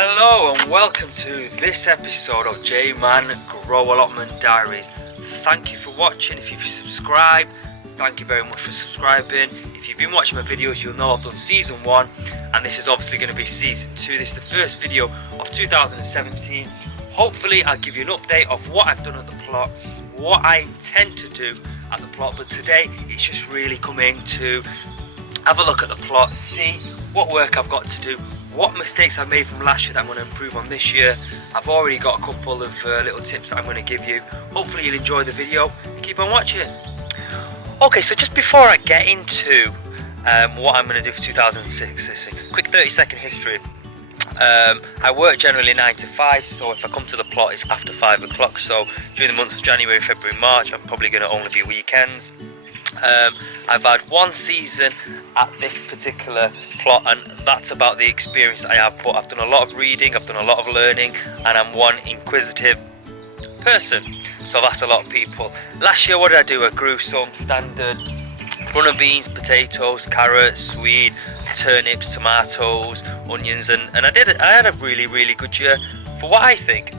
Hello and welcome to this episode of JayManGrow Allotment Diaries. Thank you for watching. If you've subscribed, thank you very much for subscribing. If you've been watching my videos, you'll know I've done season 1 and this is obviously going to be season 2. This is the first video of 2017. Hopefully I'll give you an update of what I've done at the plot, what I intend to do at the plot, but today it's just really coming to have a look at the plot, see what work I've got to do, what mistakes I've made from last year that I'm going to improve on this year. I've already got a couple of little tips that I'm going to give you. Hopefully you'll enjoy the video. Keep on watching. Okay, so just before I get into what I'm going to do for 2006, this quick 30-second history. I work generally 9 to 5, so if I come to the plot it's after 5 o'clock. So during the months of January, February, March, I'm probably going to only be weekends. I've had one season at this particular plot and that's about the experience that I have, but I've done a lot of reading, I've done a lot of learning, and I'm one inquisitive person, so that's a lot of people. Last year what did I do? I grew some standard runner beans, potatoes, carrots, swede, turnips, tomatoes, onions, and I had a really good year for what I think.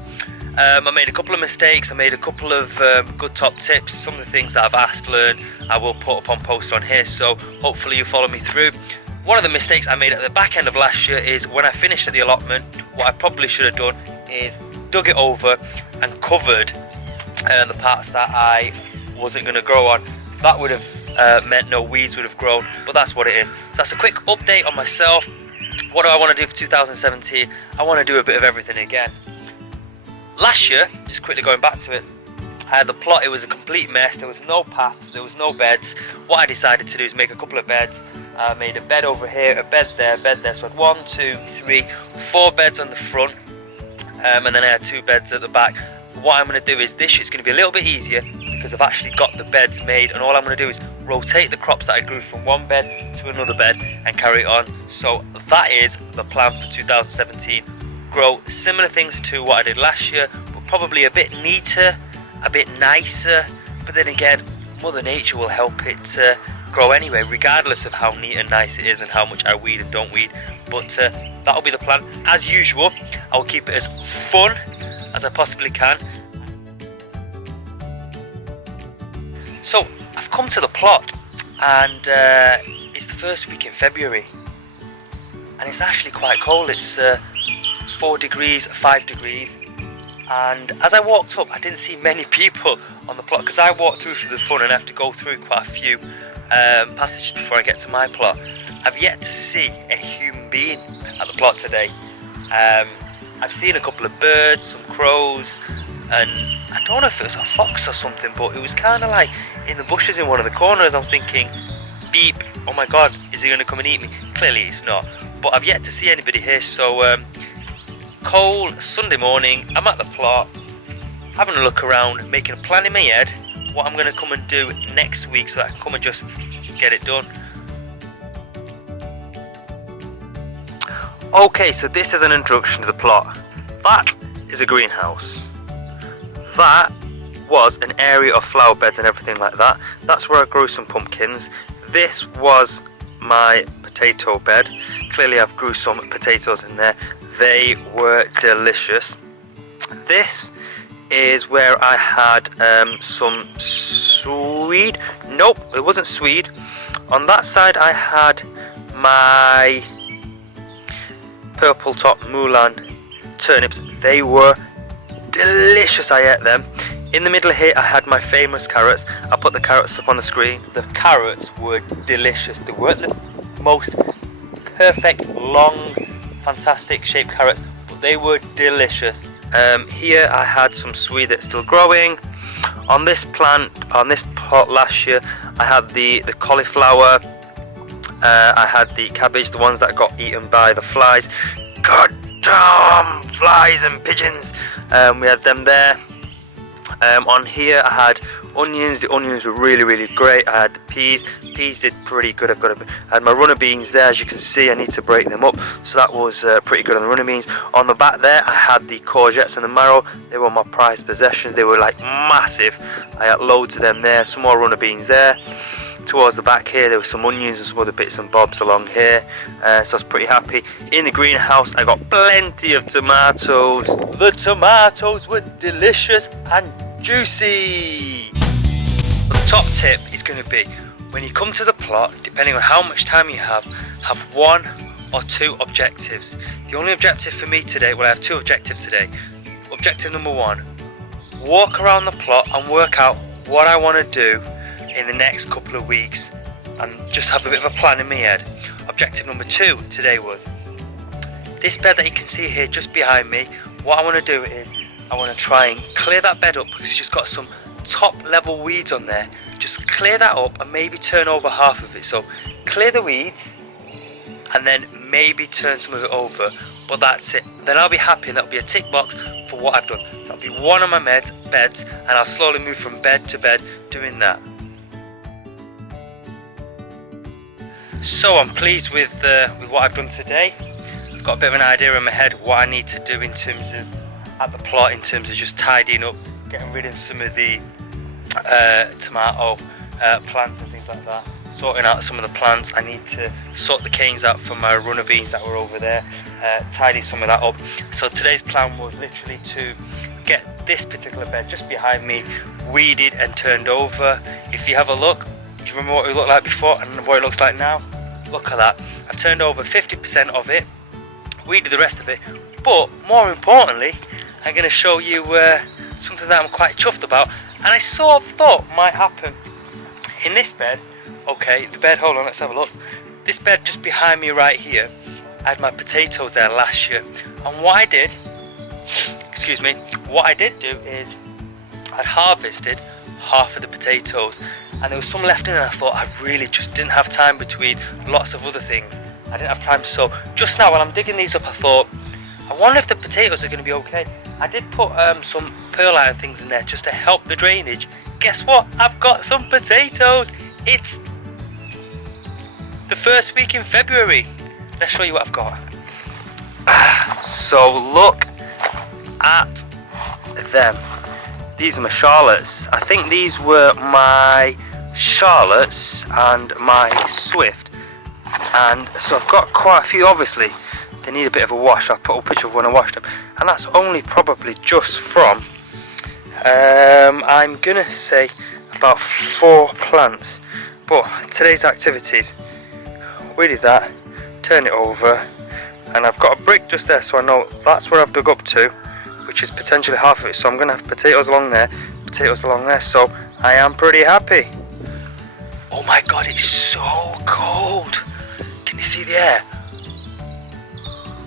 I made a couple of mistakes, I made a couple of good top tips. Some of the things that I've asked, learned, I will put up on posts on here, so hopefully you follow me through. One of the mistakes I made at the back end of last year is when I finished at the allotment, what I probably should have done is dug it over and covered the parts that I wasn't going to grow on. That would have meant no weeds would have grown, but that's what it is. So that's a quick update on myself. What do I want to do for 2017? I want to do a bit of everything again. Last year, just quickly going back to it, the plot, it was a complete mess. There was no paths, there was no beds. What I decided to do is make a couple of beds. I made a bed over here, a bed there, so I had 1, 2, 3, 4 beds on the front, and then I had 2 beds at the back. What I'm going to do is, this year's going to be a little bit easier because I've actually got the beds made, and all I'm going to do is rotate the crops that I grew from one bed to another bed and carry it on. So that is the plan for 2017. Grow similar things to what I did last year, but probably a bit neater, a bit nicer, but then again, Mother Nature will help it to grow anyway, regardless of how neat and nice it is and how much I weed and don't weed. But that'll be the plan. As usual, I'll keep it as fun as I possibly can. So, I've come to the plot, and it's the first week in February, and it's actually quite cold. It's 4 degrees, 5 degrees, and as I walked up I didn't see many people on the plot because I walked through for the fun and have to go through quite a few passages before I get to my plot. I've yet to see a human being at the plot today. I've seen a couple of birds, some crows, and I don't know if it was a fox or something, but it was kind of like in the bushes in one of the corners. I'm thinking, beep, oh my god, is he going to come and eat me? Clearly it's not, but I've yet to see anybody here. So cold Sunday morning, I'm at the plot, having a look around, making a plan in my head what I'm going to come and do next week so that I can come and just get it done. Okay, so this is an introduction to the plot. That is a greenhouse. That was an area of flower beds and everything like that. That's where I grew some pumpkins. This was my potato bed. Clearly I've grew some potatoes in there. They were delicious. This is where I had some swede. Nope, it wasn't swede. On that side I had my purple top Mulan turnips. They were delicious, I ate them. In the middle here I had my famous carrots. I put the carrots up on the screen. The carrots were delicious. They weren't the most perfect, long, fantastic shaped carrots, but they were delicious. Here I had some swede that's still growing. On this plant, on this pot last year, I had the cauliflower, I had the cabbage, the ones that got eaten by the flies. God damn, flies and pigeons. We had them there. On here I had onions. The onions were really great. I had the peas did pretty good. I had my runner beans there. As you can see, I need to break them up, so that was pretty good on the runner beans. On the back there I had the courgettes and the marrow. They were my prized possessions. They were like massive. I had loads of them there. Some more runner beans there. towards the back here there were some onions and some other bits and bobs along here, so I was pretty happy. In the greenhouse I got plenty of tomatoes. The tomatoes were delicious and juicy. The top tip is going to be, when you come to the plot, depending on how much time you have one or two objectives. The only objective for me today, well, I have two objectives today. Objective number one, walk around the plot and work out what I want to do in the next couple of weeks and just have a bit of a plan in my head. Objective number two today was this bed that you can see here just behind me. What I want to do is I want to try and clear that bed up because it's just got some top level weeds on there. Just clear that up and maybe turn over half of it. So clear the weeds and then maybe turn some of it over, but that's it. Then I'll be happy and that'll be a tick box for what I've done. That'll be one of my beds and I'll slowly move from bed to bed doing that. So I'm pleased with what I've done today. I've got a bit of an idea in my head what I need to do in terms of at the plot, in terms of just tidying up, getting rid of some of the tomato plants and things like that, sorting out some of the plants. I need to sort the canes out from my runner beans that were over there, tidy some of that up. So today's plan was literally to get this particular bed just behind me weeded and turned over. If you have a look, you remember what it looked like before and what it looks like now? Look at that. I've turned over 50% of it, weeded the rest of it, but more importantly I'm going to show you something that I'm quite chuffed about, and I sort of thought might happen in this bed. Okay, the bed, hold on, let's have a look. This bed just behind me right here, I had my potatoes there last year, and what I did do is I'd harvested half of the potatoes and there was some left in there. I thought I really just didn't have time between lots of other things. I didn't have time, so just now while I'm digging these up I thought, I wonder if the potatoes are going to be okay. I did put some perlite and things in there just to help the drainage. Guess what? I've got some potatoes. It's the first week in February. Let's show you what I've got. So look at them. These are my Charlottes. I think these were my Charlottes and my Swift. And so I've got quite a few. Obviously they need a bit of a wash. I'll put a picture of when I washed them, and that's only probably just from I'm gonna say about 4 plants. But today's activities, we did that, turn it over, and I've got a brick just there, so I know that's where I've dug up to, which is potentially half of it. So I'm gonna have potatoes along there, so I am pretty happy. Oh my god, it's so cold. Can you see the air?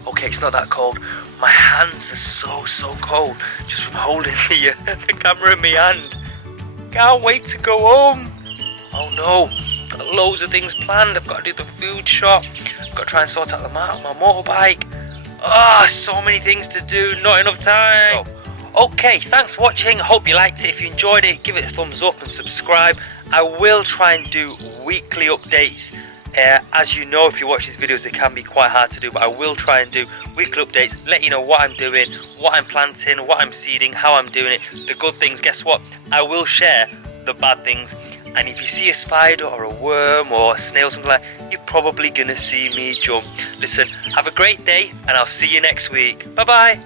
Okay, it's not that cold. My hands are so cold just from holding the camera in my hand. Can't wait to go home. Oh no, I've got loads of things planned. I've got to do the food shop. I've got to try and sort out my motorbike. So many things to do, not enough time. Okay, thanks for watching. I hope you liked it. If you enjoyed it, give it a thumbs up and subscribe. I will try and do weekly updates. As you know, if you watch these videos, they can be quite hard to do, but I will try and do weekly updates, let you know what I'm doing, what I'm planting, what I'm seeding, how I'm doing it, the good things. Guess what? I will share the bad things, and if you see a spider or a worm or a snail or something like that, you're probably gonna see me jump. Listen, have a great day and I'll see you next week. Bye bye.